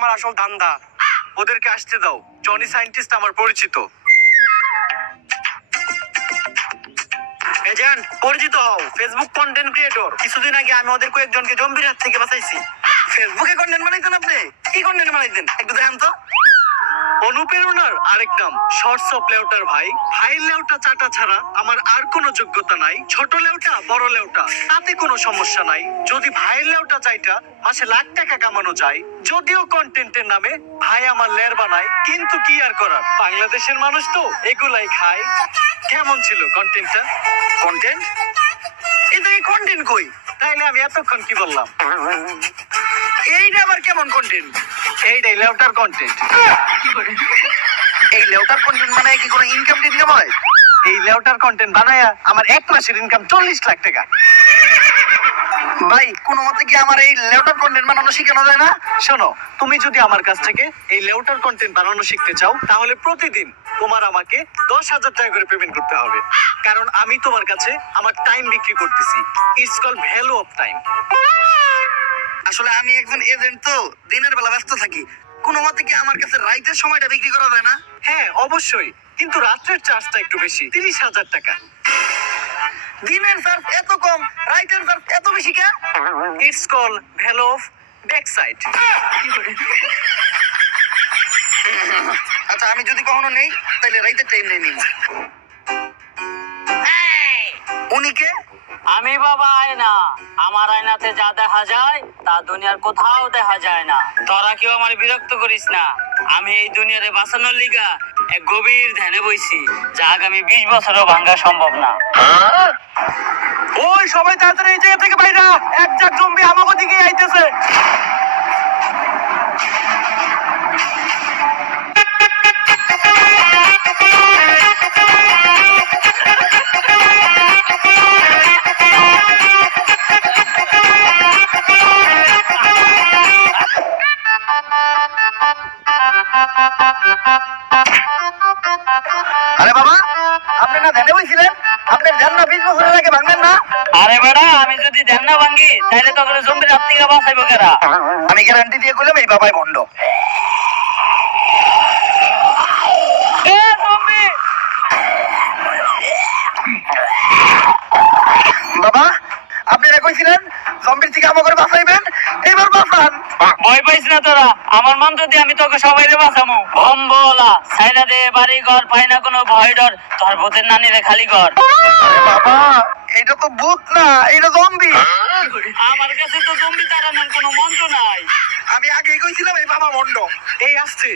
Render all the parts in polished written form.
আমার আসল ধান্দা। ওদেরকে আসতে দাও। জনি সায়েন্টিস্ট আমার পরিচিত। এজেন্ট পরিচিত হও, ফেসবুক কন্টেন্ট ক্রিয়েটর। কিছুদিন আগে আমি ওদের কয়েকজনকে জম্বির হাত থেকে বাঁচাইছি। ফেসবুকে কন্টেন্ট বানাইতেন আপনি? কি কন্টেন্ট বানাইতেন একটু দেখান তো। অনুপ্রেরণার আরেক নাম শর্টস অফ লেউটার ভাই। ভাই লেউটা চাটা ছাড়া আমার আর কোনো যোগ্যতা নাই। ছোট লেউটা বড় লেউটা তাতে কোনো সমস্যা নাই। যদি ভাইয়ের লেউটা চাইটা মাসে লাখ টাকা কামানো যায়। যদিও কন্টেন্টের নামে ভাই আমার লের বানায়, কিন্তু কি আর করার, বাংলাদেশের মানুষ তো এগুলাই খায়। কেমন ছিল কন্টেন্টটা? কন্টেন্ট? এই কন্টেন্ট কই? তাইলে আমি এতক্ষণ কি বললাম? এইটা আবার কেমন কন্টেন্ট? এইটাই লেউটার কন্টেন্ট। এই লেউটার কন্টেন্ট বানায় কি কোনো ইনকাম হয়? এই লেউটার কন্টেন্ট বানায় আমার এক মাসের ইনকাম 40 লাখ টাকা। ভাই কোনো মতে কি আমার এই লেউটার কন্টেন্ট বানানো শেখানো যায় না? শোনো, তুমি যদি আমার কাছ থেকে এই লেউটার কন্টেন্ট বানানো শিখতে চাও, তাহলে প্রতিদিন তোমার আমাকে 10,000 টাকা করে পেমেন্ট করতে হবে। কারণ আমি তোমার কাছে আমার টাইম বিক্রি করতেছি। It's call value of time. আসলে আমি একজন এজেন্ট, তো দিনের বেলা ব্যস্ত থাকি। কোনো মতে কি আমার কাছে রাইতের সময়টা বিক্রি করা যায় না? হ্যাঁ অবশ্যই, কিন্তু রাত্রের চার্জটা একটু বেশি, 30,000 টাকা। দিনের চার্জ এত কম, রাইটের চার্জ এত বেশি কেন? It's call value of back side. আচ্ছা আমি যদি কখনো নেই তাহলে রাইতের টাইম নেই নিব। উনি কে? আমি বাবা আয়না। আমার আয়নাতে যা দেখা যায় তা দুনিয়ার কোথাও দেখা যায় না। তোরা কেউ আমার বিরক্ত করিস না। আমি এই দুনিয়ারে বাঁচানোর লিগা এক গভীর ধ্যানে বইছি, যা আগামী 20 বছরও ভাঙা সম্ভব না। ওই সবাই তাড়াতাড়ি এই জায়গা থেকে বাইরে, এক জাক জম্বি আমাকে দিকে আইতেছে। আরে বাবা, আপনি না ধ্যানে বইছিলেন? আপনার ধ্যান না 20 বছরের আগে ভাঙলেন না? আরে বেড়া, আমি যদি ধ্যান না ভাঙ্গি তাহলে তোকে জম্বির হাত থেকে বাঁচাইবো কেরা? আমি গ্যারান্টি দিয়ে কইলাম এই বাবাই ভণ্ড। এ জম্বি! বাবা, আপনারা কইছিলেন জম্বির থেকে আমাকে বাঁচাইবেন, এবার বাঁচান। ভয় পাইস না তোরা, আমার মন্ত্র দিয়ে আমি তোকে সবাইরে বাঁচামু। ভম্বলা সাইরা দে বাড়ি ঘর, পাই না কোনো ভয় ডর, তোর ভূতের নানিরে খালি ঘর। বাবা, এটা তো ভূত না, এটা জম্বি। আমার কাছে তো জম্বি তাড়ানোর কোনো মন্ত্র নাই। আমি আগেই কইছিলাম এই বাবা ভণ্ড। এই আসছে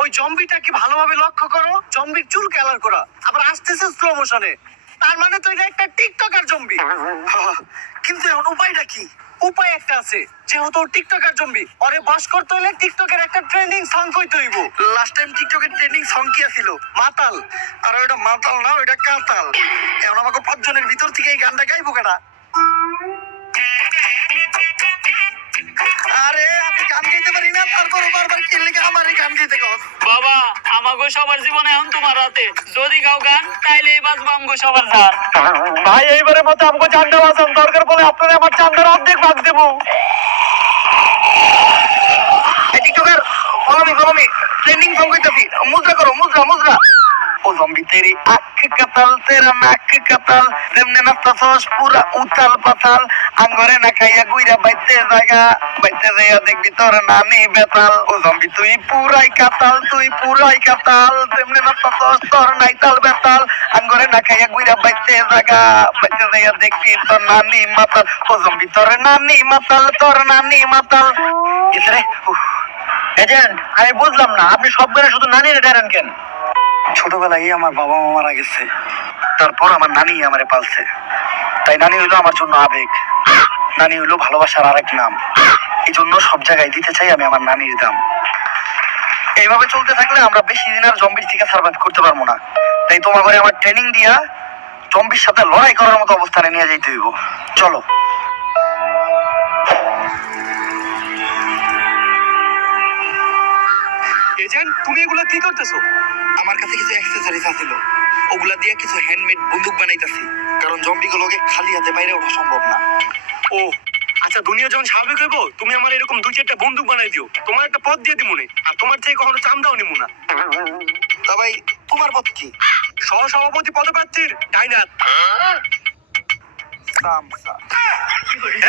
ওই জম্বিটা কি ভালোভাবে লক্ষ্য করো, জম্বির চুল কালার করা, আবার আসতেছে স্লো মোশনে। তার মানে তো এটা একটা টিকটকার জম্বি। কিন্তু এখন উপায়টা কি? উপায় একটা আছে, যেহেতু টিকটকার জম্বি, ওরে বশ করতে হলে টিকটকের একটা ট্রেন্ডিং সং কইতে হইব। লাস্ট টাইম টিকটকের ট্রেন্ডিং সং কি ছিল? মাতাল। আর ওটা মাতাল না, ওটা কাতাল। এখন আমাকে 5 জনের ভিতর থেকে এই গানটা গাইবো কেনা? আরে আমি গান গাইতে পারি না, তারপর বারবার কি লেগে আমার এই গান গাইতে কস? বাবা, আমাগো সবার জীবনে এখন তোমার হাতে। যদি গাও গান তাইলে বাঁচবো আমগো সবার জান। ভাই এইবারের মতো আমাকে চান্দা বাঁচান, দরকার পড়লে আপনারা আমার চান্দার অর্ধেক ভাগ দেবো। TikToker follow me trending song কইতাছি, মুদ্রা করো, মুদ্রা মুদ্রা। ও জম্বি তেরি আখ কাতাল, তেরা নাক কাতাল, তেমনে নাচতাছস পুরা উতাল পাতাল, আঙ্গরে না খাইয়া গুইরা বাইতে জায়গা, বাইতে যাইয়া দেখবি তোর নানি বেতাল। ও জম্বি তুই পুরাই কাতাল, তুই পুরাই কাতাল, তেমনে নাচতাছস তোর নাই তাল বেতাল, আঙ্গরে না খাইয়া গুইরা বাইতে জায়গা, বাইতে যাইয়া দেখবি তোর নানি মাতাল। ও জম্বি তোর নানি মাতাল, তোর নানি মাতাল। ইসরে এজেন্ট, আমি বুঝলাম না আপনি সব গানে শুধু নানির গান কেন? ছোটবেলায় আমার বাবা মা মারা গেছে, তারপর আমার নানি আমারে পালছে, তাই নানি হইলো আমার জন্য আবেগ, নানি হইলো ভালোবাসার আরেক নাম। এই জন্য সব জায়গায় দিতে চাই আমি আমার নানির দাম। এইভাবে চলতে থাকলে আমরা বেশি দিন আর জম্বির থেকে সার্ভাইভ করতে পারবো না। তাই তোমার ঘরে আমার ট্রেনিং দিয়া জম্বির সাথে লড়াই করার মতো অবস্থানে নিয়ে যাইতে হইব। চলো। এজেন্ট, তুমি এগুলা কি করতেছো? আমার কাছে কিছু অ্যাকসেসরিজ আছিল, ওগুলা দিয়ে কিছু হ্যান্ডমেড বন্দুক বানাইতাছি, কারণ জম্বিগুলোকে খালি হাতে বাইরে ওঠা সম্ভব না। ও আচ্ছা, আচ্ছা দুনিয়া যখন স্বাভাবিক হইব তুমি আমার এরকম 2-4টা বন্দুক বানাই দিও, তোমার একটা পথ দিয়ে দিব আর তোমার থেকে কখনো চান্দাও নিব না। তা ভাই তোমার পথ কি? সহসভাপতি পদপ্রার্থীর ডাইনাত। সামসা।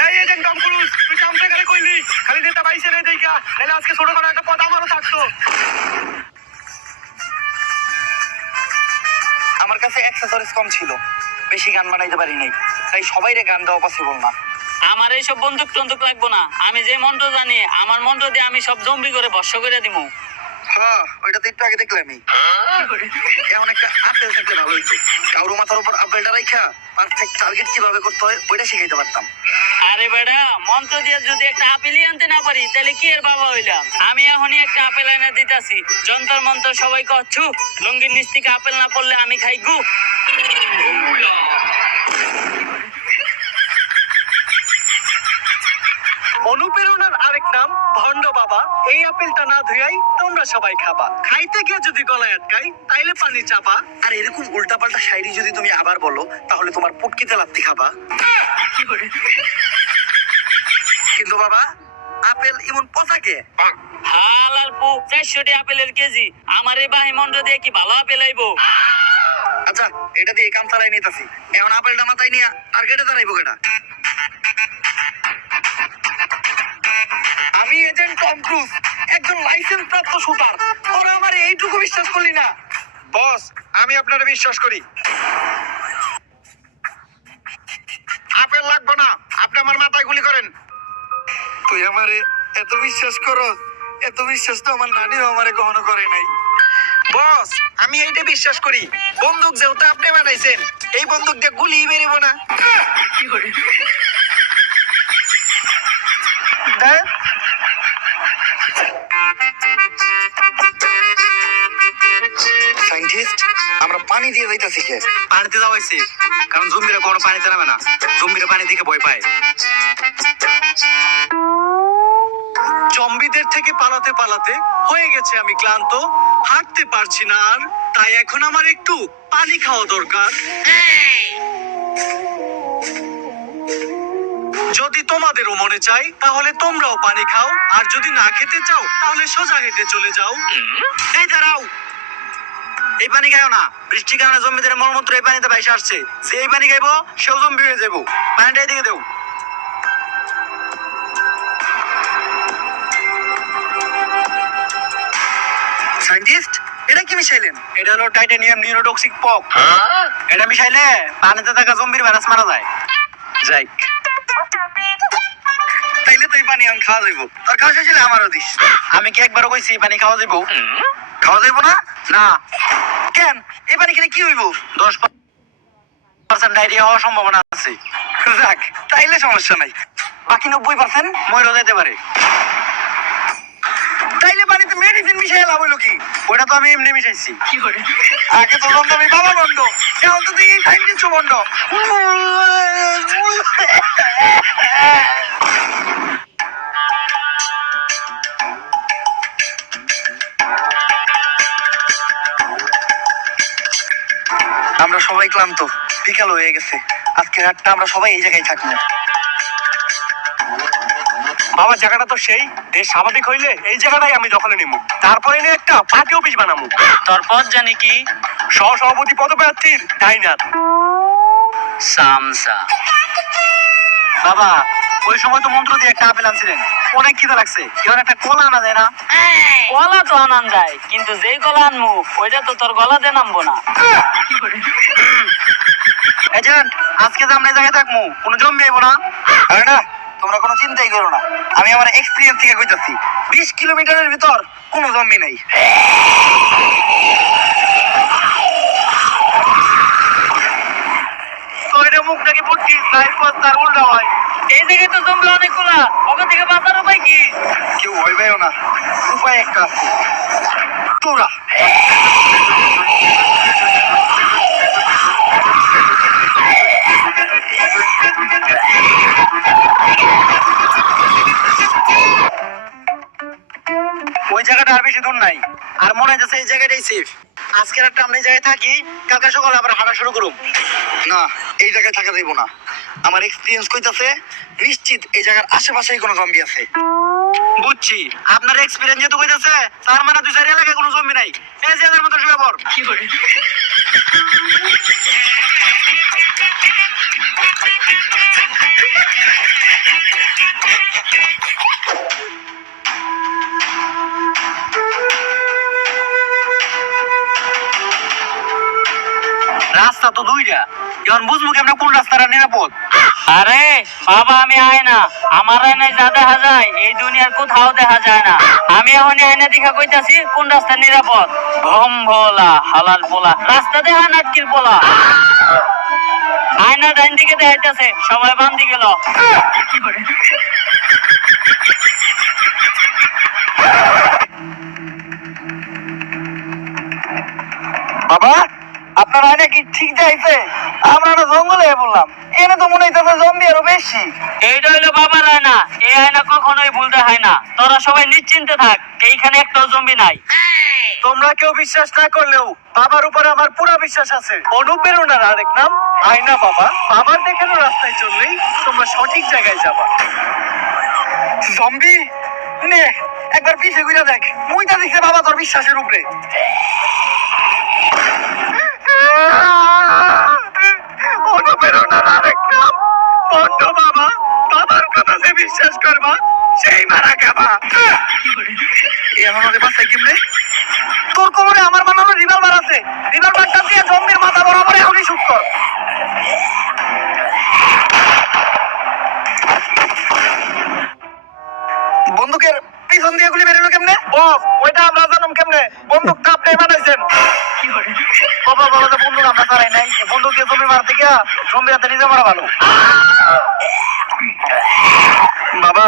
এই এজেন্ট টম ক্রুজ, তুই চামচা গেলে কইলি খালি নেতা বাইসে নেই দেখা, নাহলে আজকে ছোটখাটো একটা পদ আমারও থাকতো। আমার কাছে অ্যাক্সেসরিজ কম ছিল, বেশি গান বানাইতে পারি নাই, তাই সবাইরে গান দেওয়া পসিবল না। আমার এইসব বন্দুক টন্দুক লাগবো না, আমি যে মন্ত্র জানি আমার মন্ত্র দিয়ে আমি সব জম্বি করে ভস্য করে দিমু। হ্যাঁ ওইটা তো একটু আগে দেখলামই। এমন একটা আপেল থাকলে ভালো হইতো, কারো মাথার উপর আপেলটা রাখা পারফেক্ট টার্গেট কিভাবে করতে হয় ওইটা শিখাইতে পারতাম। আরে বেটা, মন্ত্র দিয়ে যদি একটা আপেলই আনতে না পারি তাহলে কি এর বাবা হইলাম? আমি এখনই একটা আপেল এনে দিতাছি, যন্তর মন্ত্র সবাই কচ্ছু, লুঙ্গির নিচ থেকে আপেল না পড়লে আমি খাই গু। অনুপ্রেরণার আরেক নাম ভণ্ড বাবা। এই আপেলটা না ধুয়াই তোমরা সবাই খাবা, খাইতে গিয়ে যদি গলায় আটকাই তাইলে পানি চাপা। আর এরকম উল্টাপাল্টা শায়রি যদি তুমি আবার বলো তাহলে তোমার পুটকিতে লাত্তি খাবা। কিন্তু বাবা আপেল এমন পচাকে? হাল আর পু 400 আপেলের কেজি, আমার এই বাহি মন্ত্র দিয়ে কি ভালো আপেল আইবো? আচ্ছা এটা দিয়ে কাম চালাই নিতেছি, এখন আপেলটা মাথায় নিয়ে টার্গেটে দাঁড়াইবো কেটা? আমি এজেন্ট টম ক্রুজ, একজন লাইসেন্স প্রাপ্ত শুটার, তোরা আমার এইটুকু বিশ্বাস করলি না? বস আমি আপনারা বিশ্বাস করি। আপেল লাগবে না, আপনি আমার মাথায় গুলি করেন। তুই আমারে এত বিশ্বাস করো? এত বিশ্বাস তো আমার নানিও আমারে কখনো করে নাই। বস আমি এইটা বিশ্বাস করি, বন্দুক যেহেতু আপনি বানাইছেন এই বন্দুক দিয়ে গুলি বেরিব না। দেখ সায়েন্টিস্ট, আমরা পানি দিয়ে যাইতাছি কে? পানিতে দেওয়া হয়েছে কারণ জম্বিরা কোনো পানিতে নামে না, জম্বিরা পানি থেকে ভয় পায়। জম্বিদের থেকে পালাতে পালাতে হয়ে গেছে আমি ক্লান্ত, হাঁটতে পারছি না আর, তাই এখন আমার একটু পানি খাওয়া দরকার। যদি তোমাদেরও মনে চাই তাহলে তোমরাও পানি খাও, আর যদি না খেতে চাও তাহলে সোজা হেঁটে চলে যাও। এই দাঁড়াও, এই পানি খাইও না, বৃষ্টির কারণে জম্বিদের মলমূত্র এই পানিতে ভাইসে আসছে, যে এই পানি খাইবো সেও জম্বি হয়ে যাবো। পানিটা এদিকে দেও। সায়েন্টিস্ট এটা কি মিশাইলেন? এটা হলো টাইটানিয়াম নিউরোটক্সিক পক। এটা মিশাইলে পানিতে থাকা জম্বির ভাইরাস মারা যায়। যাই, তাইলে তো এই পানি আমি খাওয়া যাইব, তোর খাওয়া শেষ হলে আমারও দিস। আমি কি একবারও কইছি পানি খাওয়া যাইবো? খাওয়া যাইব না? না, কেন? এই পানি খেলে কি হইব? 10% ডায়রিয়া হওয়ার সম্ভাবনা আছে। যাক তাইলে সমস্যা নাই, বাকি 90% মরেও যেতে পারে। তাইলে পানিতে মেডিসিন মিশাই লাভ হইলো কি? ওটা তো আমি এমনি মিশাইছি। আগে তো বন্ধ আমি বাবা বন্ধ, এখন তো দেখি সাইন্টিস্ট বন্ধ। আমরা সবাই ক্লান্ত, বিকাল হয়ে গেছে, আজকে রাতটা আমরা সবাই এই জায়গায় থাকবো। বাবা জায়গাটা তো সেই, দেশ স্বাভাবিক হইলে এই জায়গাটাই আমি দখলে নিব, তারপরে নিয়ে একটা পার্টি অফিস বানাবো। তোর পথ জানি কি? সহসভাপতি পদপ্রার্থীর ডাইনাত। সামসা। বাবা ওই সময় তো মন্ত্র দিয়ে একটা আপেল আনছিলেন, অনেক খিদা লাগছে, এবার একটা কলা আনা যায় না? কলা তো আনান যায়, কিন্তু যেই কলা আনমু ওইটা তো তোর গলাতে নামবো না। এজেন্ট আজকে যে আমরা এই জায়গায় থাকবো কোনো জম্বি আইবো না? আরে না, তোমরা কোনো চিন্তাই করো না, আমি আমার এক্সপিরিয়েন্স থেকে কইতাছি, 20 কিলোমিটারের ভিতর কোনো জম্বি নাই। তো এটা মুখ নাকি পড়ছি লাইফ পথ তার উল্টা হয়। এই জায়গায় তো জমবে অনেকগুলা, ওখান থেকে বাঁচার উপায় কি? কেউ ভয় পাইও না, উপায় একটা আছে, তোরা। ওই জায়গাটা আর বেশি দূর নাই, আর মনে হচ্ছে এই জায়গাটাই সেফ। আজকের একটা আমরা এই জায়গায় থাকি, কালকে সকালে আবার হাঁটা শুরু করুম। না এই জায়গায় থাকা যাইব না, আমার এক্সপিরিয়েন্স কইতাছে নিশ্চিত এই জায়গার আশেপাশেই কোনো জম্বি আছে। বুঝছি আপনার এক্সপিরিয়েন্স যেহেতু কইতাছে তার মানে 2-4 এলাকায় কোনো জম্বি নাই। এই যে এদের মতো শুয়ে পড়। রাস্তা তো দুইটা, এখন বুঝবো কেমন কোন রাস্তাটা নিরাপদ। আরে বাবা, আমি আয়না, আমার আয়নায় যা দেখা যায় এই দুনিয়ার কোথাও দেখা যায় না। আমি এখন আয়না দেখা কইতাছি কোন রাস্তা নিরাপদ। ভম ভোলা হালাল পোলা, রাস্তা দেখা নাটকির পোলা। আয়না ডাইন দিকে দেখাইতেছে, সবাই বাম দিকে গেল। বাবা, আপনার আয়না কি ঠিক যাইছে? আমরা না জঙ্গলে বললাম, এনে তো মনে হইতেছে জম্বি আরো বেশি। এইটা হইলো বাবার আয়না, এই আয়না কখনোই ভুল দেখায় না। তোরা সবাই নিশ্চিন্তে থাক, এইখানে একটাও জম্বি নাই। তোমরা কেউ বিশ্বাস না করলেও বাবার উপরে আমার পুরো বিশ্বাস আছে। অনুপ্রেরণার আরেক নাম আয়না বাবা। বাবার দেখানো রাস্তায় চললেই তোমরা সঠিক জায়গায় যাবা। জম্বি নে একবার পিছে ঘুরে দেখ, মুইটা দিছে বাবা তোর বিশ্বাসের উপরে। অনুপ্রেরণার আরেক নাম ভণ্ড বাবা। বাবার কথা যে বিশ্বাস করবা সেই মারা খাবা। এখন ওদের বাসায় কেমনে? তোর কোমরে আমার বানানো রিভলভার আছে, রিভলভারটা দিয়ে জম্বির মাথা বরাবর এখনই শুট কর। বন্দুকের পিছন দিয়ে গুলি বেরোলো কেমনে? বস, ওইটা আমরা জানুম কেমনে? বন্দুকটা আপনি বানাইছেন। বাবা বাবা, তো বন্দুক আমরা ছাড়াই নাই, বন্দুক দিয়ে জমি মারতে গিয়া জম্বির হাতে নিজে মারা ভালো। বাবা,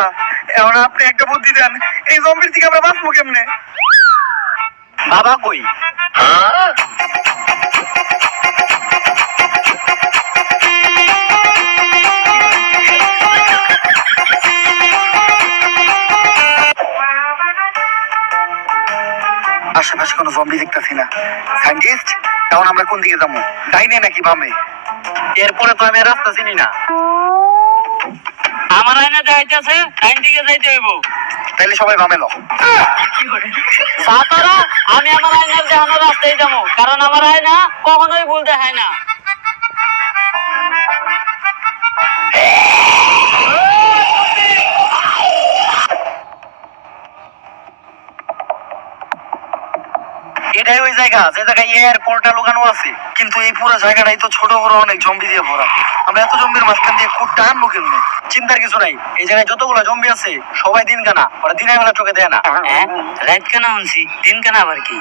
এখন আপনি একটা বুদ্ধি দেন, এই জম্বির থেকে আমরা বাঁচবো কেমনে? বাবা কই? আশেপাশে কোনো জম্বি দেখতেছি না। সায়েন্টিস্ট, এখন আমরা কোন দিকে যাবো, ডাইনে নাকি বামে? এরপরে তো আমি আর রাস্তা চিনি না। আমার আয়না দেখাইতেছে ডাইন দিকে যাইতে হইব। তাইলে সবাই বামে লো। সাতারা, আমি আমার আয়নার দেখানো রাস্তায় যাবো, কারণ আমার আয়না কখনোই ভুল দেখায় না। এটাই ওই জায়গা যে জায়গায় এয়ারপোর্টটা লুকানো আছে, কিন্তু এই পুরো জায়গাটাই তো ছোট বড় অনেক জম্বি দিয়ে ভরা। আমরা এত জম্বির মাঝখান দিয়ে কুটটা আনবো কেমনে? চিন্তার কিছু নাই, এই জায়গায় যতগুলো জম্বি আছে সবাই দিন কানা, ওরা দিনের বেলা চোখে দেয় না। হ্যাঁ, রাত কেনা শুনছি, দিন কেনা আবার কি?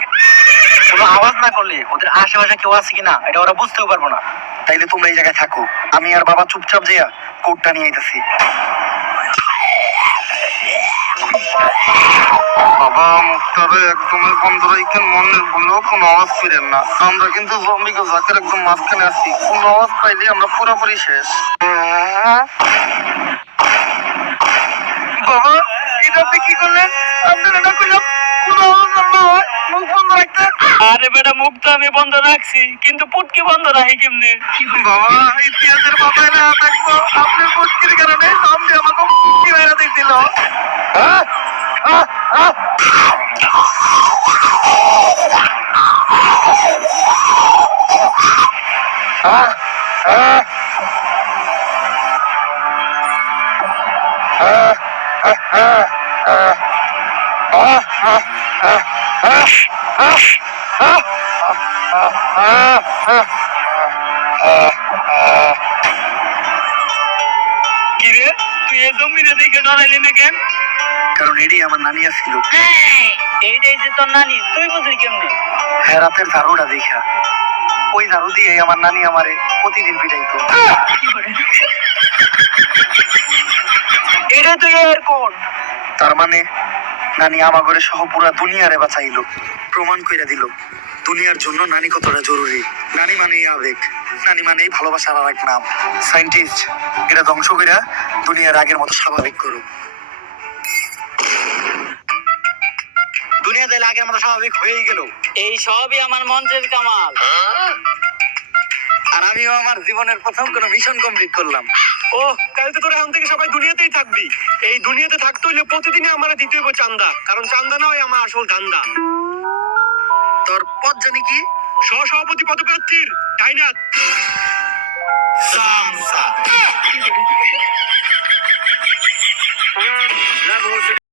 কোনো আওয়াজ না করলে ওদের আশেপাশে কেউ আছে কিনা এটা ওরা বুঝতেও পারবো না। তাইলে তোমরা এই জায়গায় থাকো, আমি আর বাবা চুপচাপ যেয়া কোটটা নিয়ে আইতাছি। বাবা, মুখটারে একদম বন্ধ রাখেন, মনের ভুলেও কোনো আওয়াজ করেন না। আমরা কিন্তু জম্বিকে জাকের একদম মাঝখানে আছি, কোনো আওয়াজ পাইলে আমরা পুরোপুরি শেষ। বাবা, এটা আপনি কি করলেন? আপনার এটা কইলাম কোনো আওয়াজ না হয়, মুখ বন্ধ রাখতে। আরে বেটা, মুখ তো আমি বন্ধ রাখছি, কিন্তু পুটকি বন্ধ রাখি কেমনে? বাবা, ইতিহাসের পাতায় না থাকবো, আপনার মুশকিল কারণে জম্বি আমাকে মুক্তি মেরে দিছিল। কিরে, তুই এই জম্বিরে দেখে ডরাইলি না কেন? কারণ এটি আমার নানি ছিল। এইটাই যে তোর নানি, তুই বুঝলি কেমনে? হ্যাঁ, রাতের ঝাড়ুটা দেখা, ওই ঝাড়ু দিয়ে আমার নানি আমারে প্রতিদিন পিটাইতো। এটাই তো এয়ারপোর্ট। তার মানে নানি আমার ঘরে সহ পুরা দুনিয়ারে বাঁচাইলো, প্রমাণ কইরা দিল দুনিয়ার জন্য নানি কতটা জরুরি। নানি মানেই আবেগ, নানি মানেই ভালোবাসার আর এক নাম। সায়েন্টিস্ট, এটা ধ্বংস কইরা দুনিয়ার আগের মতো স্বাভাবিক করো। দুনিয়া তাইলে আগের মতো স্বাভাবিক হয়েই গেল। এই সবই আমার মন্ত্রের কামাল। আর আমিও আমার জীবনের প্রথম কোনো মিশন কমপ্লিট করলাম। ও তাহলে তো তোরা এখন থেকে সবাই দুনিয়াতেই থাকবি। এই দুনিয়াতে থাকতে হইলে প্রতিদিনই আমার দিতে হইব চান্দা, কারণ চান্দা না হয় আমার আসল ধান্দা। তোর পদ জানি কি? সহসভাপতি পদপ্রার্থীর ডাইনাথ। সামসা।